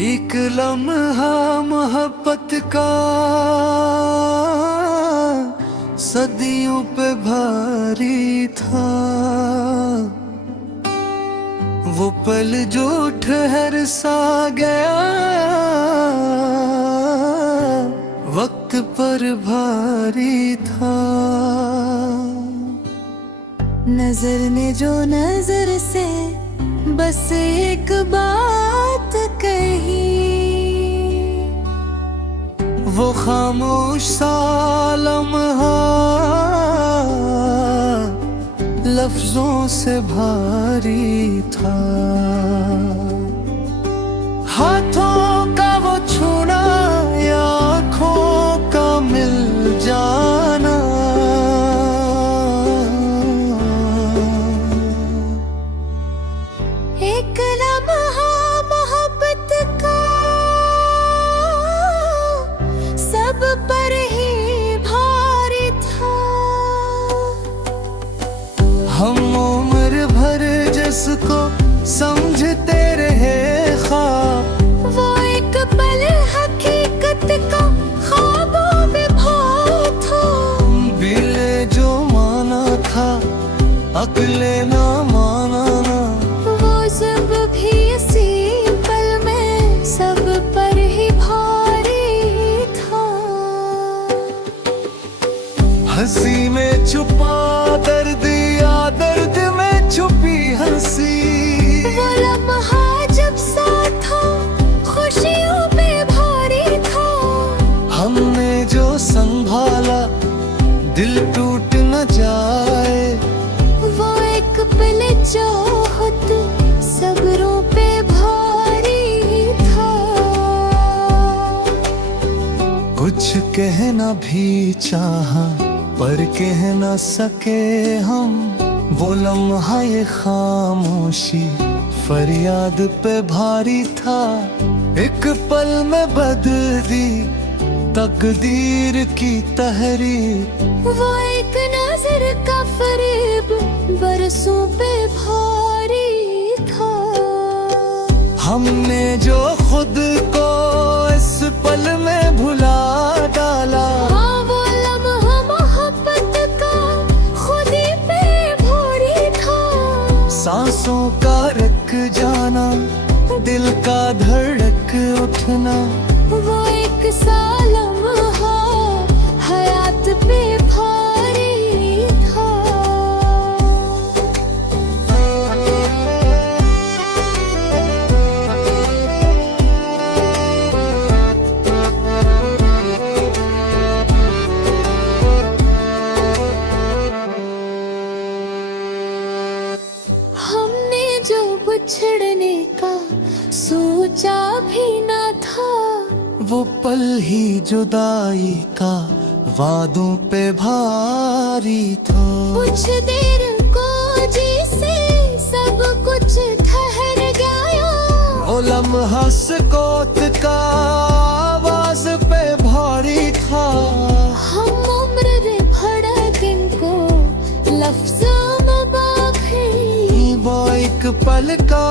एक लम्हा मोहब्बत का सदियों पे भारी था। वो पल जो ठहर सा गया वक्त पर भारी था। नजर ने जो नजर से बस एक बात कही, वो खामोश सा लम्हा लफ्जों से भारी था। हाथों का वो छूना या आँखों का मिल जाना, एक लम्हा मोहब्बत का सब पर ही भारी था। हम उम्र भर जिसको समझते रहे ख्वाब, वो एक पल हकीकत का ख्वाबों में भाव था। बिले जो माना था अगले ना माना ना, वो सब भी इसी पल में सब पर ही भारी था। हंसी में छुपा दर्द या दर्द में छुपी हंसी, वो लम्हा जब साथ था खुशियों पे भारी था। हमने जो संभाला दिल टूट न जाए, वो एक पल चाहत सब्रों पे भारी था। कुछ कहना भी चाहा पर कह न सके हम, वो लम्हा ये खामोशी फरियाद पे भारी था। एक पल में बदली तकदीर की तहरीर, वो एक नजर का फरेब बरसों पे भारी था। हमने जो खुद को इस पल में भुला डाला, हाँ, वो लम्हा मोहब्बत का खुद ही पे भारी था। सांसों का रख जाना, दिल का धड़क उठना, वो एक सा लम्हा हयात पे भारी था। हमने जो बिछड़ने का सोचा भी न था, वो पल ही जुदाई का वादों पे भारी था। कुछ देर को जिसे सब कुछ ठहर गया, वो लम्हा सुकूत का आवाज पे भारी था। हम उम्र भरा दिन को लफ्जों में बांधे, वो एक पल का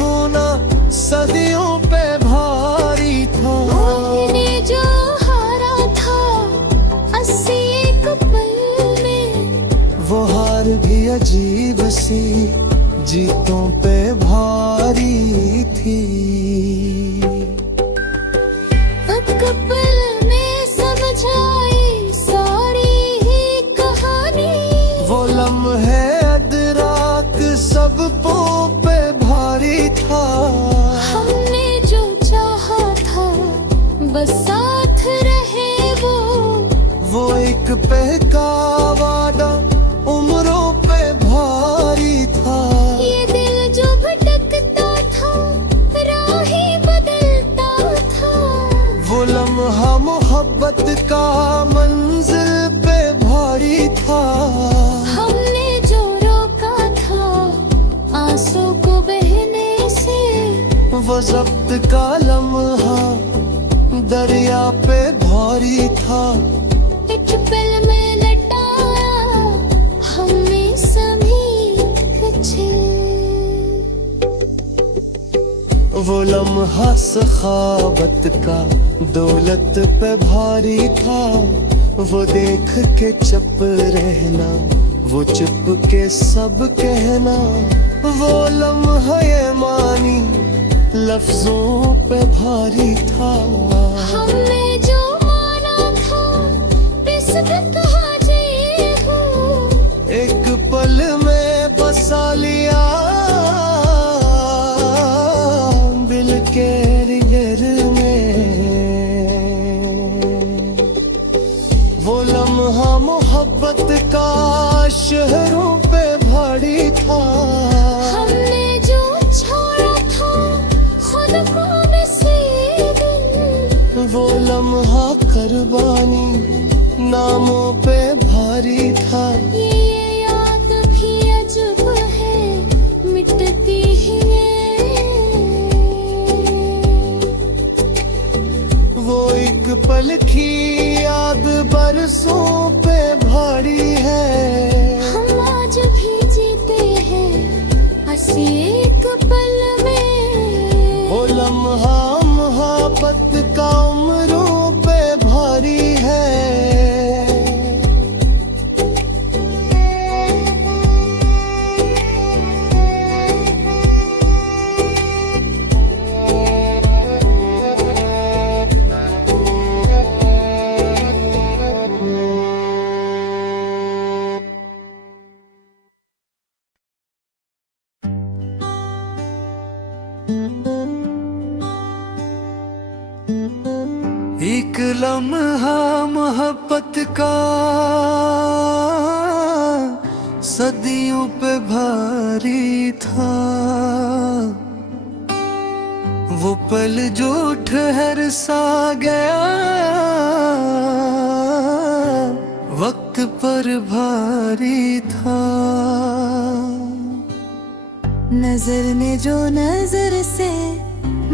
होना सदियों पे भारी था। ने जो हारा था 80 एक पल में, वो हार भी अजीब सी जीतों पे भारी थी। एक पल में समझ आई सारी ही कहानी, वो लम्हे अदराक सब पों पे भारी था। हमने जो चाहा था बस साथ रहे वो एक पहका वादा उम्रों पे भारी था। ये दिल जो भटकता था राही बदलता था, वो लम्हा मोहब्बत का मंजिल पे भारी था। हमने जो रोका था आंसू को बहने से, वो जब्त का लम्हा दरिया पे भारी था। एक पल में लटाया हमें सभी कुछ वो लम्हा सखावत का दौलत पे भारी था। वो देख के चुप रहना, वो चुप के सब कहना। वो लम्हा ये मानी लफ्जों पे भारी था। हमने जो माना था बिस्मत हाजी को, एक पल में बसा लिया दिल के रिगर में। वो लम्हा मोहब्बत का शहरों पे भारी था। हमने जो छोड़ा था खुद को नसीब, वो लम्हा कुर्बानी नामों पे भारी था। ये याद भी अजब है मिटती ही है। वो एक पल की याद बरसों पे भारी है। हम आज भी जीते हैं हंसी एक पल में। वो लम्हा मोहब्बत का उम्रों पे भारी है। एक लम्हा मोहब्बत का सदियों पे भारी था। वो पल जो ठहर सा गया वक्त पर भारी था। नजर ने जो नजर से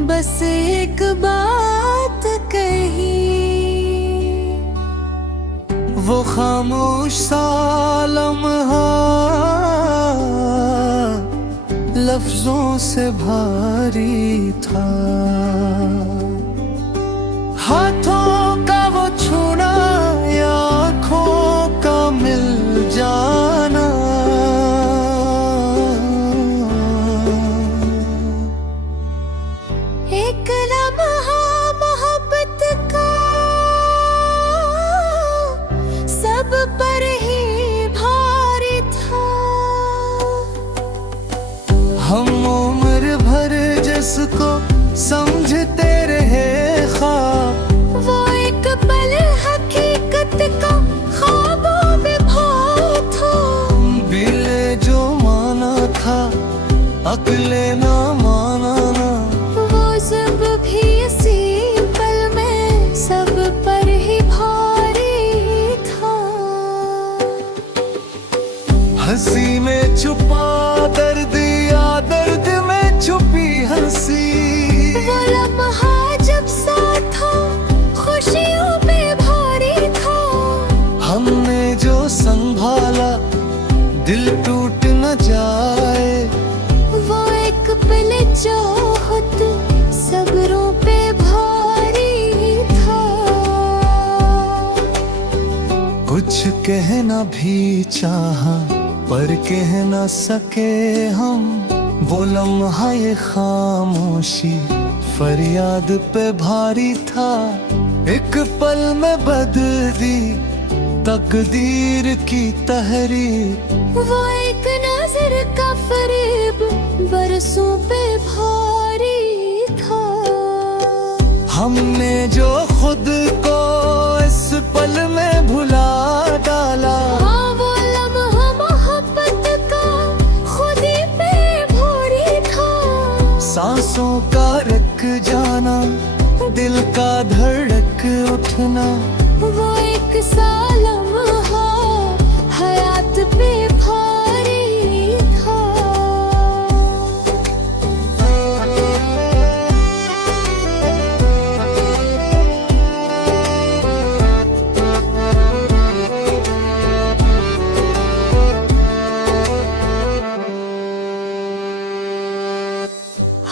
बस एक बात कही, वो खामोश सा लम्हा लफ्जों से भारी था। हाथों का वो छूना या आँखों का मिल जाना, एक लम्हा मोहब्बत का सब पर ही भारी था। हम उम्र भर जिसको समझते रहे ख्वाब, वो एक पल हकीकत का ख्वाबों में भाव था। दिले जो माना था अकले ना माना ना, वो सब भी इसी पल में सब पर ही भारी था। हंसी में छुपा दर्द या दर्द में छुपी हंसी। वो लम्हा जब साथ था खुशियों पे भारी था। हमने जो संभाला दिल टूट न जाए, वो एक पल चाहत सब्रों पे भारी था। कुछ कहना भी चाहा पर कह न सके हम। वो लम्हा ये खामोशी फरियाद पे भारी था। एक पल में बदली तकदीर की तहरीर, वो एक नजर का फरेब बरसों पे भारी था। हमने जो खुद को इस पल में भुला डाला, हाँ वो लम्हा मोहब्बत का खुद ही पे भारी था। सांसों का रख जाना, दिल का धड़क उठना, वो एक सा लम्हा हयात पे भारी था।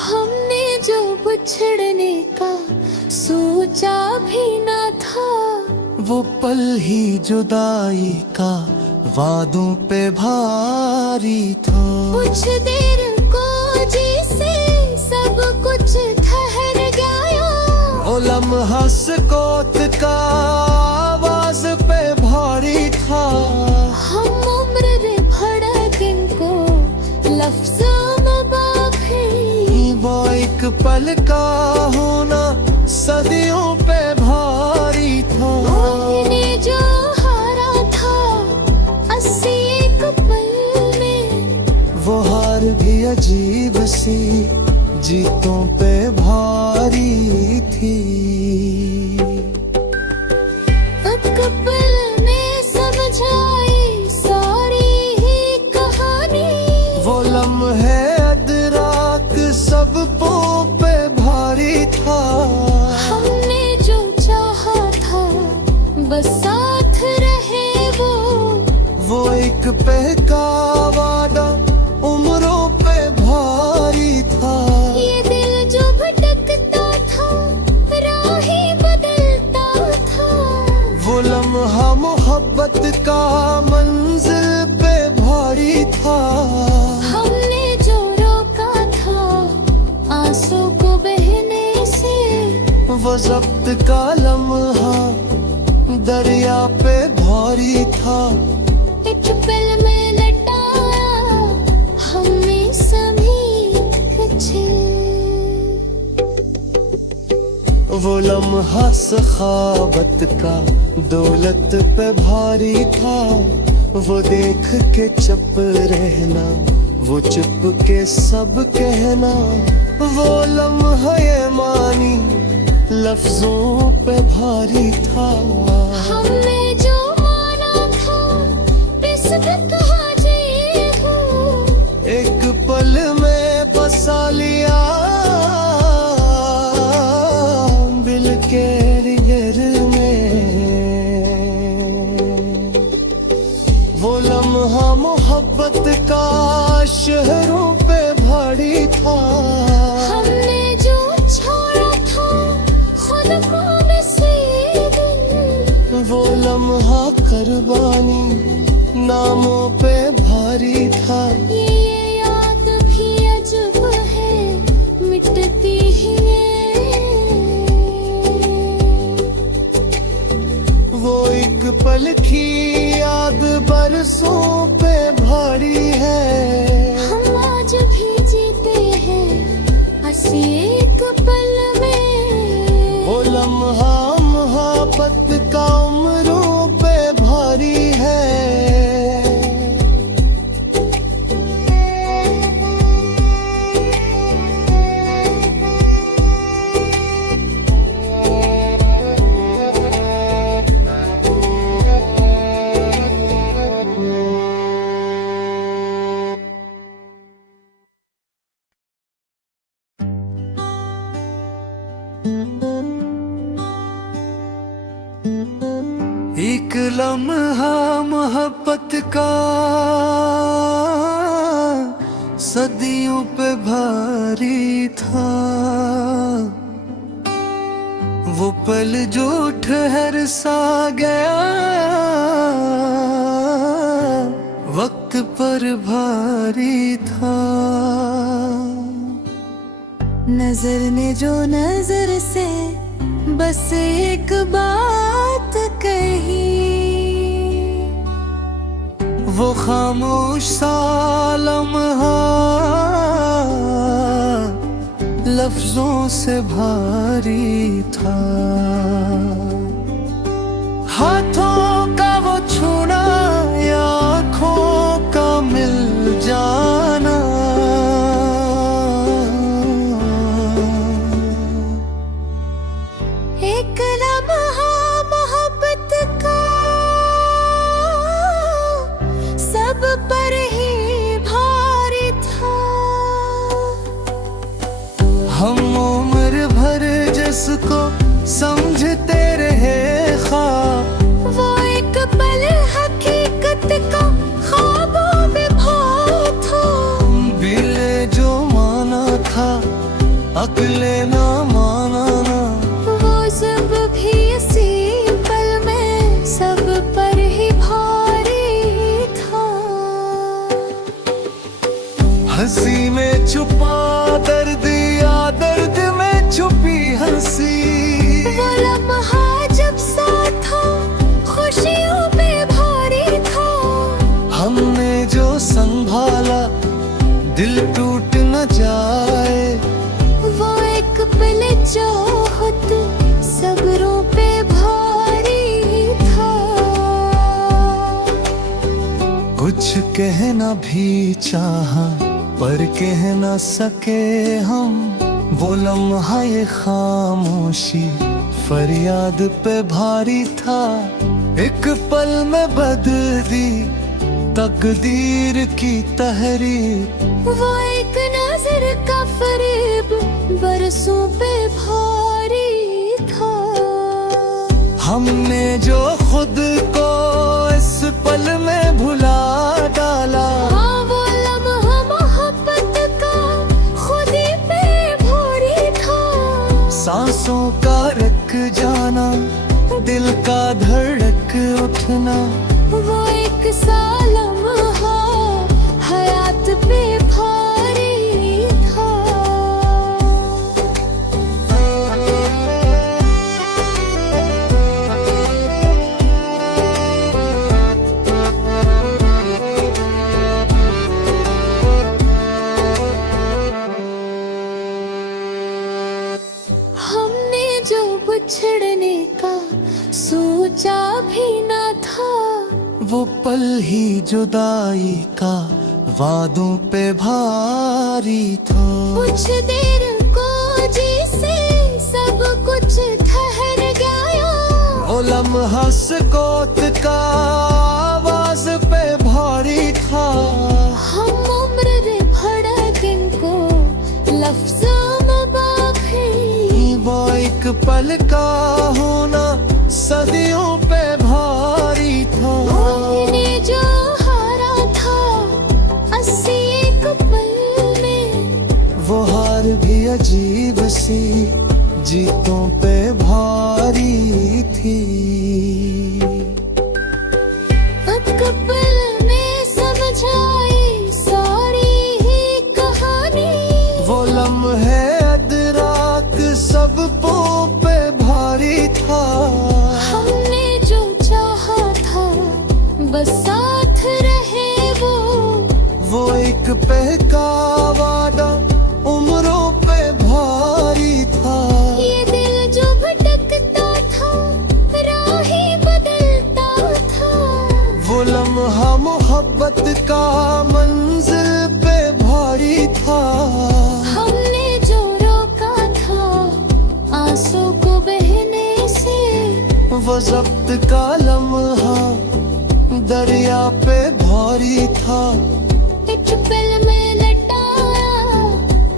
हमने जो पल ही जुदाई का वादों पे भारी था। कुछ देर को जैसे सब कुछ ठहर गया। वो लम्हा सुकूत का आवाज पे भारी था। हम उम्र रे भड़किन को लफ्ज़ों में बांधी। वो एक पल का होना सदियों पे भारी था। मैंने जो हारा था 81 पल में, वो हार भी अजीब सी जीतों पे भारी थी। एक पल में समझ आई सारी ही कहानी। वो लम्हे अदराक सब पों पे भारी था। हमने जो चाहा था बस साथ रहे वो एक बहका वादा उम्रों पे भारी था। ये दिल जो भटकता था राही बदलता था। वो लम्हा मोहब्बत का मंजिल पे भारी था। हमने जो रोका था आंसू को बहने से, वो जब्त का लम्हा दरिया पे भारी था। एक पल में लटाया हमें सभी कच्चे। वो लम्हा सखावत का दौलत पे भारी था। वो देख के चुप रहना, वो चुप के सब कहना। वो लम्हा ये मानी लफ्जों पे भारी था। हमने जो माना था किस्मत हाजिर। एक पल में बसा लिया दिल के रिगर में। वो लम्हा मोहब्बत का शहरों पे भारी था। हमने जो छोड़ा था खुद को नसीब। वो लम्हा कुर्बानी नामों पे भारी था। ये याद भी अजब है मिटती ही है। वो एक पल की याद बरसों पे भारी है। हम आज भी जीते हैं हंसी एक पल में। वो लम्हा मोहब्बत का उम्रों पे भारी है। एक लम्हा मोहब्बत का सदियों पे भारी था। वो पल जो ठहर सा गया वक्त पर भारी था। नजर ने जो नजर से बस एक बात कही। वो खामोश सा लम्हा लफ्जों से भारी था। हाथों का वो छूना या आँखों का मिल जाना। एक लम्हा मोहब्बत का सब पर ही भारी था। हम उम्र भर जिसको समझते रहे ख्वाब, वो एक पल हकीकत का ख्वाबों में भाव था। दिले जो माना था अकले ना माना ना। वो सब भी इसी पल में सब हंसी में छुपा दर्द या दर्द में छुपी हंसी। वो लम्हा जब साथ था खुशियों पे भारी था। हमने जो संभाला दिल टूट न जाए। वो एक पल चाहत सब्रों पे भारी था। कुछ कहना भी चाहा पर कह न सके हम। वो लम्हा ये खामोशी फरियाद पे भारी था। एक पल में बदली तकदीर की तहरीर। वो एक नजर का फरेब बरसों पे भारी था। हमने जो खुद को इस पल में भुला डाला। हाँ वो लम्हा मोहब्बत का खुद ही पे भारी था। सांसों का रक जाना दिल का धड़क उठना। वो एक सा लम्हा हयात पे भारी था। हमने जो बिछड़ने का सोचा भी न था। वो पल ही जुदाई का वादों पे भारी था। कुछ देर को जिसे सब कुछ ठहर गया। वो लम्हा सुकूत का आवाज पे भारी था। हम उम्र में भड़कें को लफ्ज़ों में बाकी। वो एक पल का होना सदियों पे भारी था। हमने जो हारा था 81 पल में। वो हार भी अजीब सी जीतों पे भारी थी। एक पल में समझ आई सारी ही कहानी। वो लम्हे अदराक सब पे भारी था। हमने जो चाहा था बस साथ रहे वो एक का वादा उम्रों पे भारी था। ये दिल जो भटकता था राह ही बदलता था। वो लम्हा मोहब्बत का मंजिल पे भारी था। हमने जो रोका था आंसू को बहने से। वो जब्त का लम्हा दरिया पे भारी था। एक पल में लटाया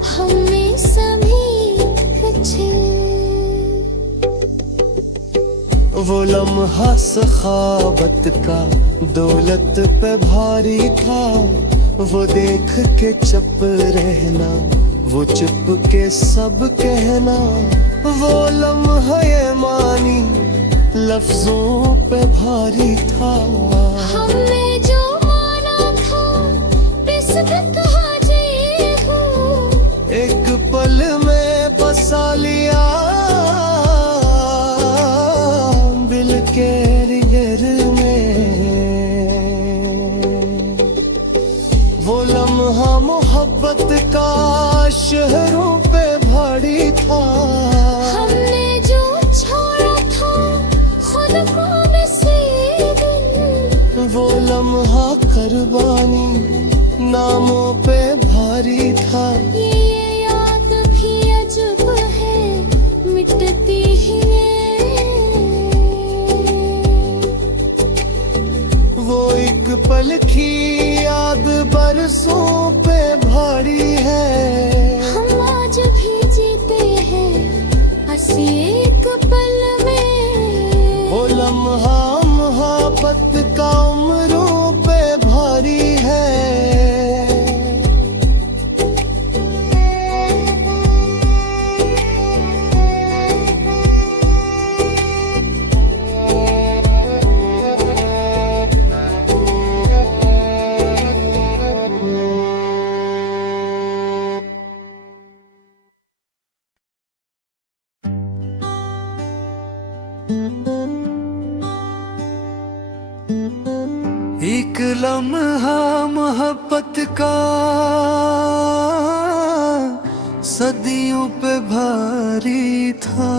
हमें सभी कछे। वो लम्हा सखावत का दौलत पे भारी था। वो देख के चुप रहना वो चुप के सब कहना। वो लम्हा ये मानी लफ्जों पे भारी था। हमने जो माना था बिस्क कहा जी हो। एक पल में बसा लिया दिल के रिगर में। वो लम्हा मोहब्बत का शहरों पे भारी था। हमने जो छोड़ा था खुद को नसीब। वो लम्हा कुर्बानी नामों पे भारी था। ये याद भी अजब है मिटती ही है। वो एक पल की याद बरसों पे भारी है। हम आज भी जीते हैं हंसिए लम्हा मोहब्बत का सदियों पे भारी था।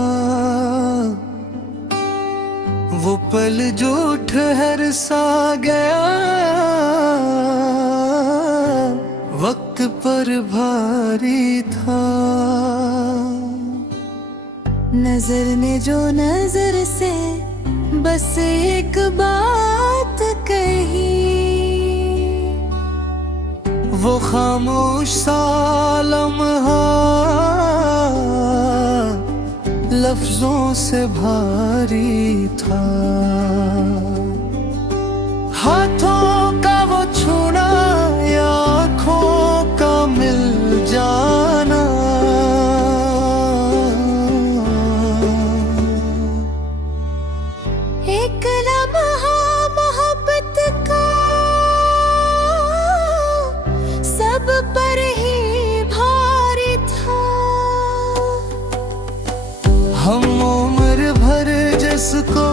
वो पल जो ठहर सा गया वक्त पर भारी था। नजर ने जो नजर से बस एक बात कही, वो खामोश सा लम्हा लफ्जों से भारी था। हाथों का वो छूना या आँखों का मिल जाना, एक लम्हा मोहब्बत का सब पर ही भारी था। हम उम्र भर जिसको